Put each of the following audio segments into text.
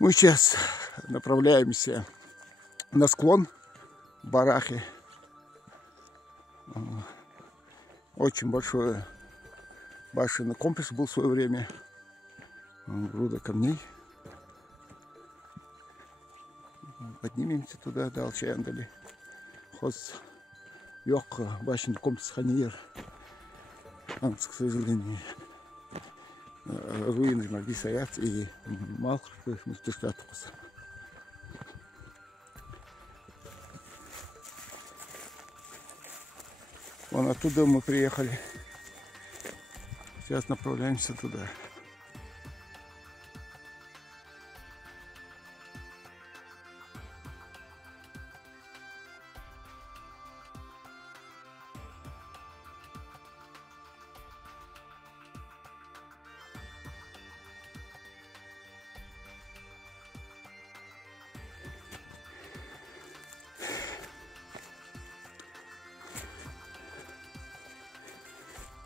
Мы сейчас направляемся на склон Барахи. Очень большой башенный комплекс был в свое время. Груда камней. Поднимемся туда, до Алчаяндали. Хоз yok башенный комплекс Ханьер. К сожалению, руины могли стоять и мало кто статус. Вон оттуда мы приехали. Сейчас направляемся туда.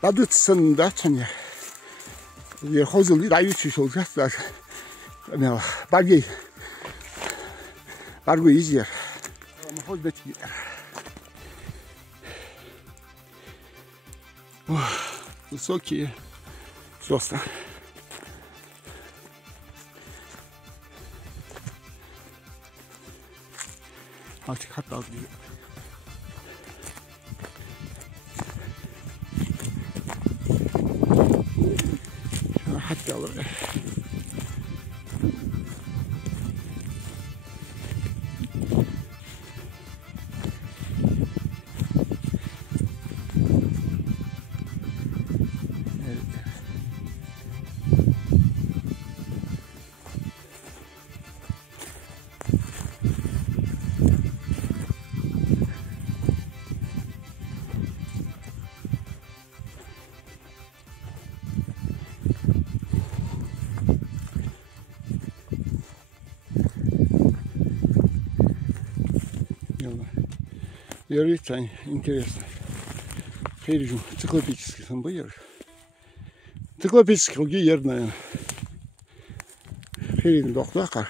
따뜻한 나천이야. 이제 호텔이 나유치 좋겠다. 그러면 빨리 알고 있지. 호텔이. Высокие сосны. 아직 갔다 오기. حتى والله Ярыца интересно. Хейрижу циклопический самбоер. Циклопический лги ерная. Хейрин доктака.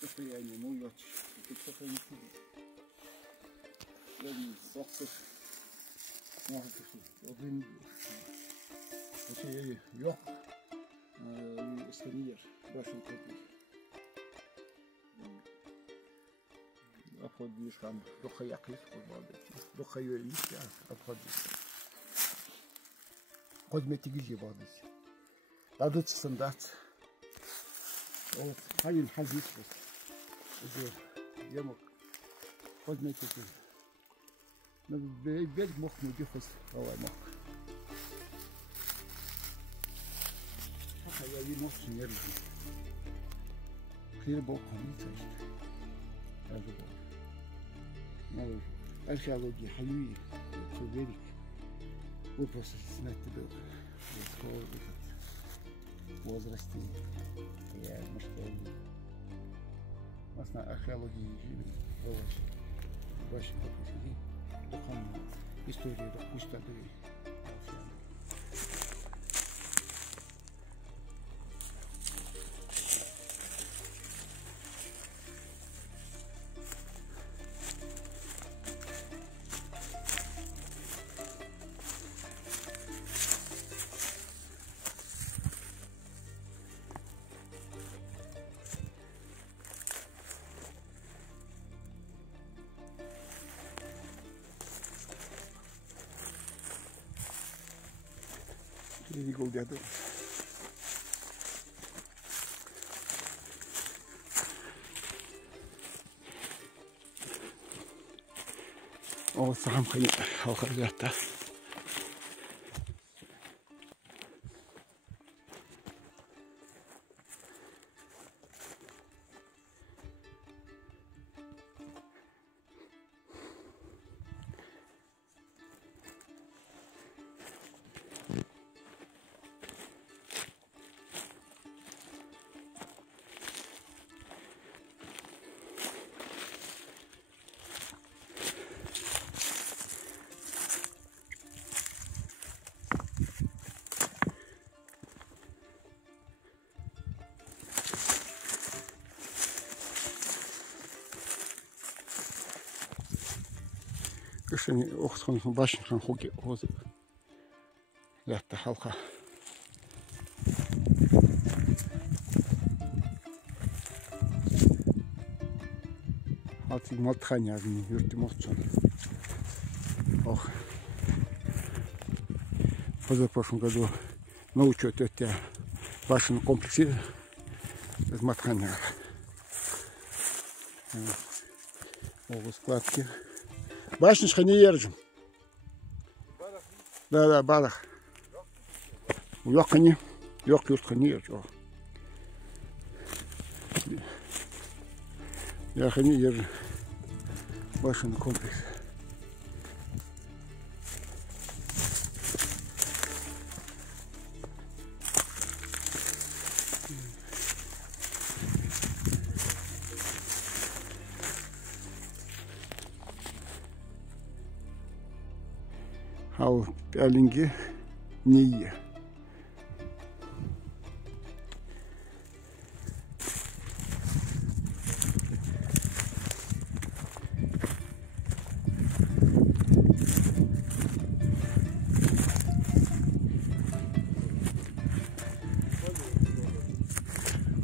Состояние, ну я тут состояние. Я не сохнет. Может быть, один. Вообще я сканер, башен копий. Обходишь там, духа яких, духа юридически, обходишь. Косметики воды. Надо стандарт. Вот, один хазит. Это ямок косметики. Но бельг мог не дефос, давай мог. А я не мог не рыжий. Хлеб бог не царит. Ну, археология халюи, чудерик. Вопрос знать тебе. Возрасте. Я, может, مثلا археологии ваши попытки духовно историю допустили. Иди дяду. О, сам ходит, алхазята. Кышын оқысқан башын хуги озып. Лятта халқа. Алтын малтханя агни юрти молчан. Ох. В позапрошлом году на учет это башенном комплексе из Матханя. О, складки. Башнышқа не ержім? Да, барах. Уяққа не? Уяқ юртқа не ержім? Уяққа не ержім? Башенный комплекс. Ал пялинги не.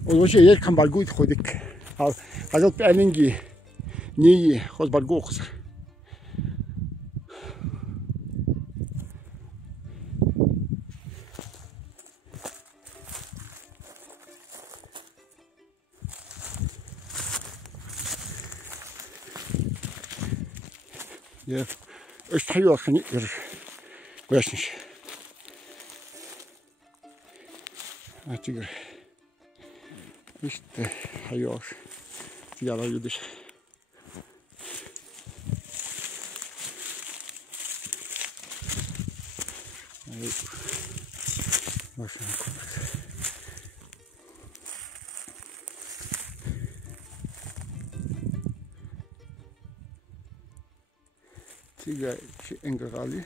Он вообще есть камбаргует ходит. Ал пялинги не хоз баргохс. Я استحيوا خني ويشنش أتيجر استحيوا تيجي يدش ماشي تيجي إنجلالي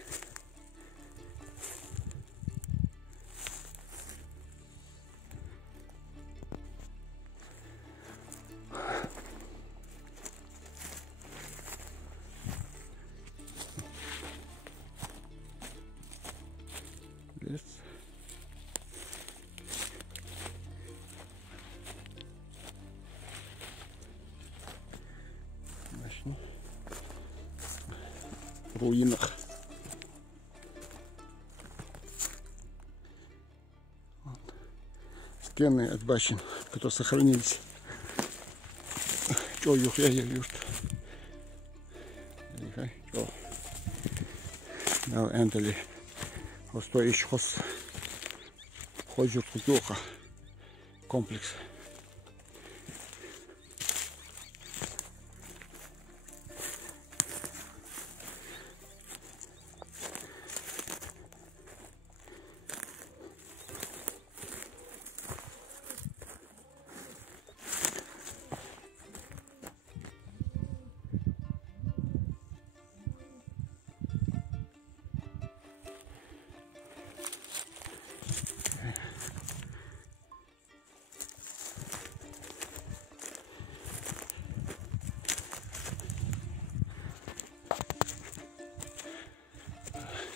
в руинах. Стены от башен, которые сохранились. Чё, я юрт. Чё. Ну, энтели. Хосто ищ хос. Хожу кутюха. Комплекс.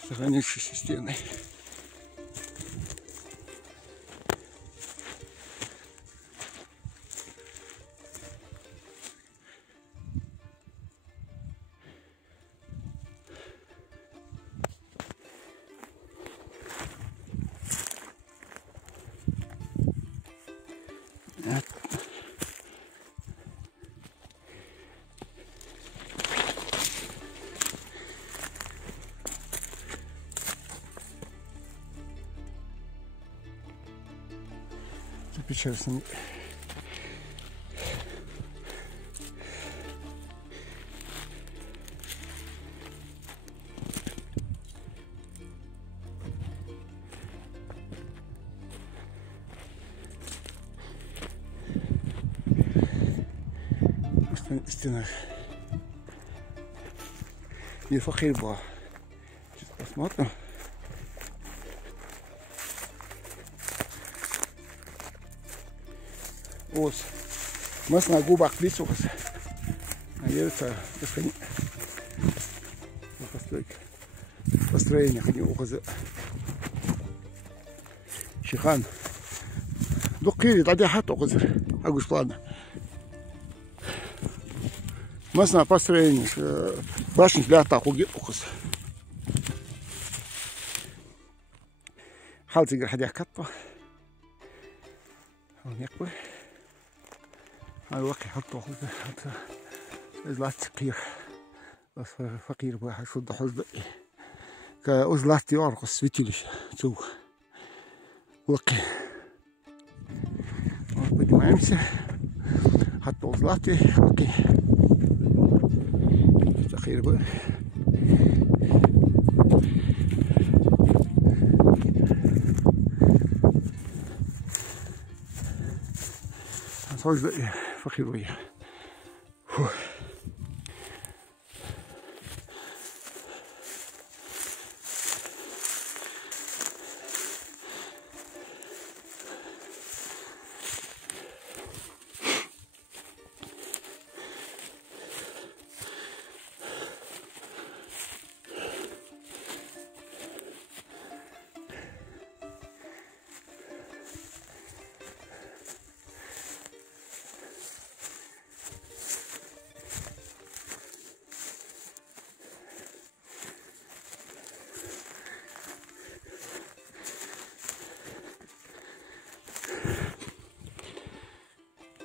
Сохранившиеся стены. içerisinde. Стена. И фахир была. Сейчас посмотрим. Ос. Мы на губах лицо. Наверное, построение они уходят. Шихан. Докири, тогда хату уходят. Агуш плана. Масна построение башни для атаку гитухс. Халтигер хадякатто. ونقبل الوقت حطه حتى إزلات فقير بس فقير بقى شد حزب كأزلات يارق سويتلش شو وقي بدي ما يمشي حتى أزلاتي وقي فقير بقى حزب فقير ويا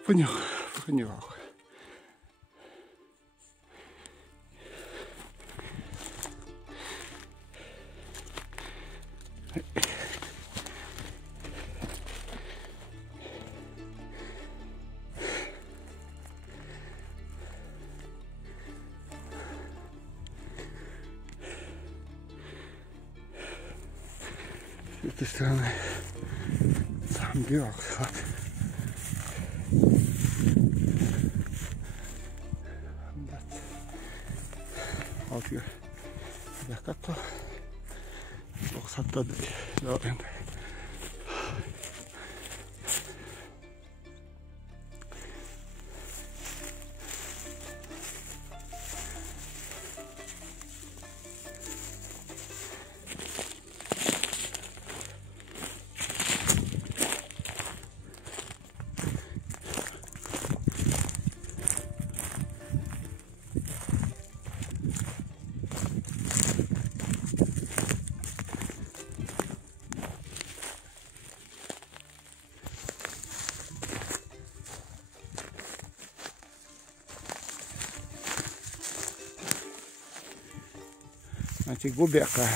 Понял. С этой стороны там белок. Alıyor. Yakatla. 90'da da. Значит, губерка.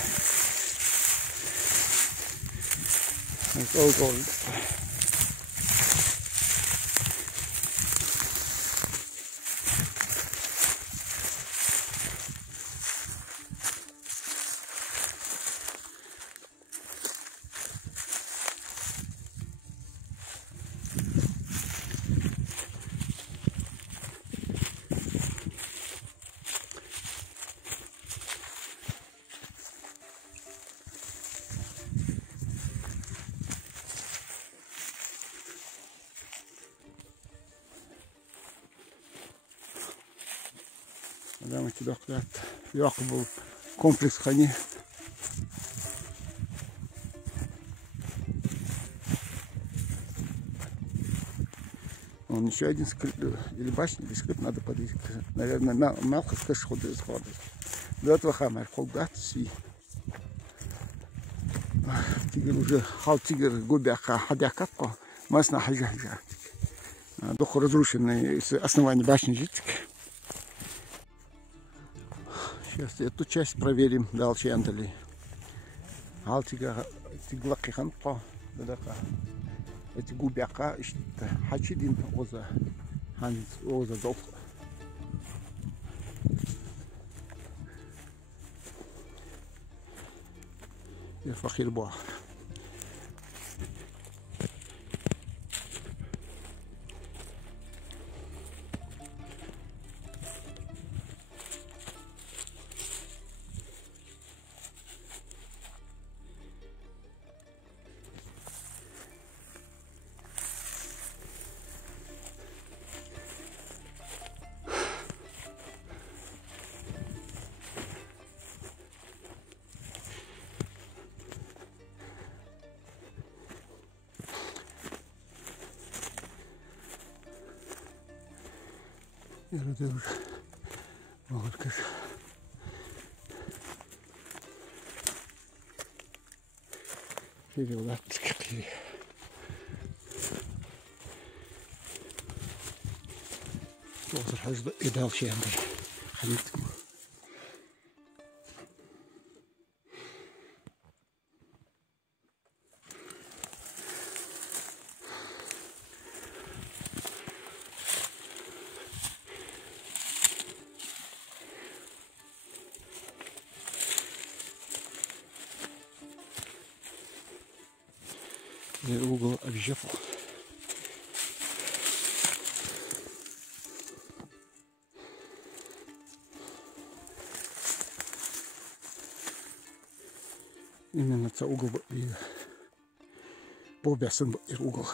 Adam ki doklat yok bu kompleks hani он еще один скрыт или башня или скрыт надо подойти, наверное, на малко скажешь ходы из хода до этого хамер холгат си тигр уже хал тигр губяха хадякатко масна хажахжа дохо разрушенный основание башни житик. Сейчас эту часть проверим дальше андали. Алтига тиглаки ханпа, дадака. эти губяка işte Hachidin oza Hans oza dok. يا فخير بوا Yarıdır. Bakır. Geliyorlar. Geliyor. Doğru hızlı edal şey yandı. Hallettim. Угол объезжал. Именно это угол и обязан и угол.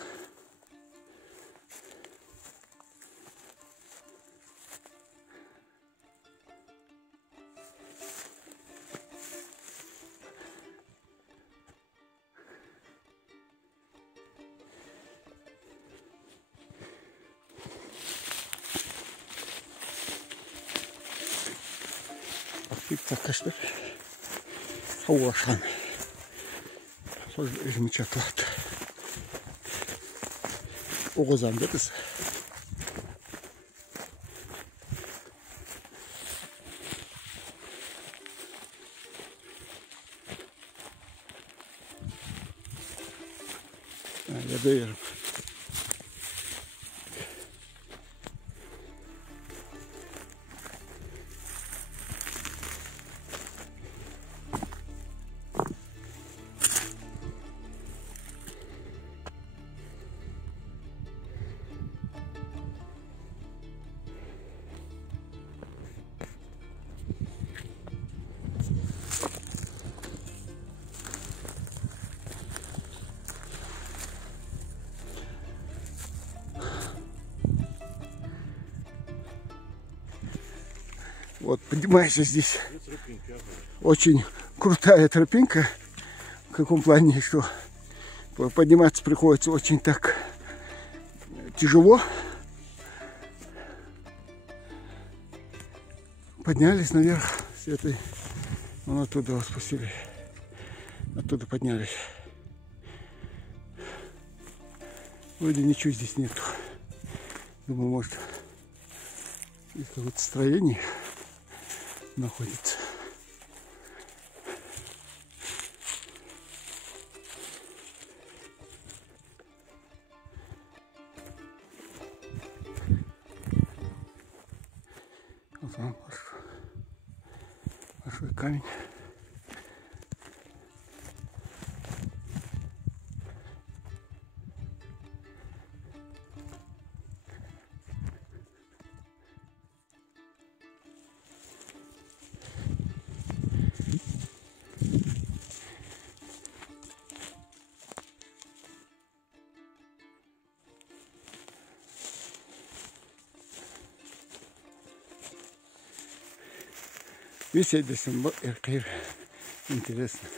Arkadaşlar hava şan sonra elimi çatlattı o kazandı biz ya da yerim. Вот, поднимаешься здесь. Очень крутая тропинка. В каком плане, что подниматься приходится очень так тяжело. Поднялись наверх с этой. Вон оттуда вот спустили. Оттуда поднялись. Вроде ничего здесь нету. Думаю, может, здесь какое-то строение находится. Вот он, большой камень. Беседуем, интересно.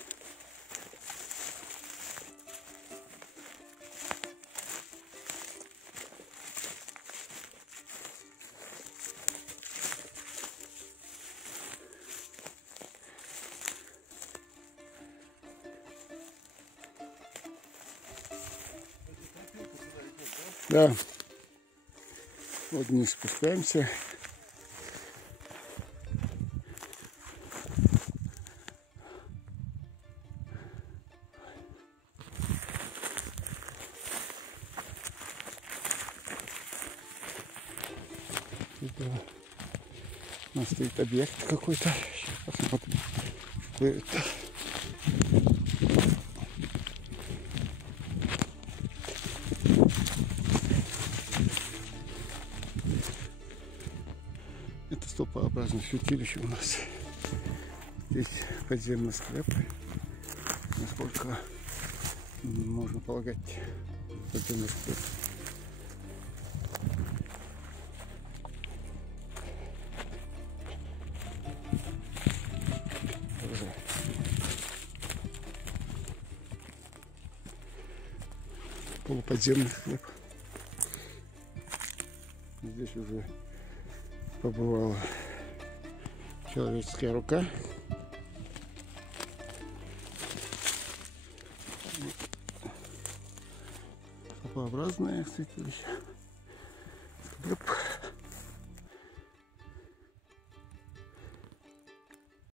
Да, вот вниз спускаемся. У нас стоит объект какой-то. Сейчас посмотрим, что это. Это столпообразное святилище у нас. Здесь подземный склеп, насколько можно полагать, подземный склеп. Полуподземный склеп. Здесь уже побывала человеческая рука. Столпообразное святилище. Склеп.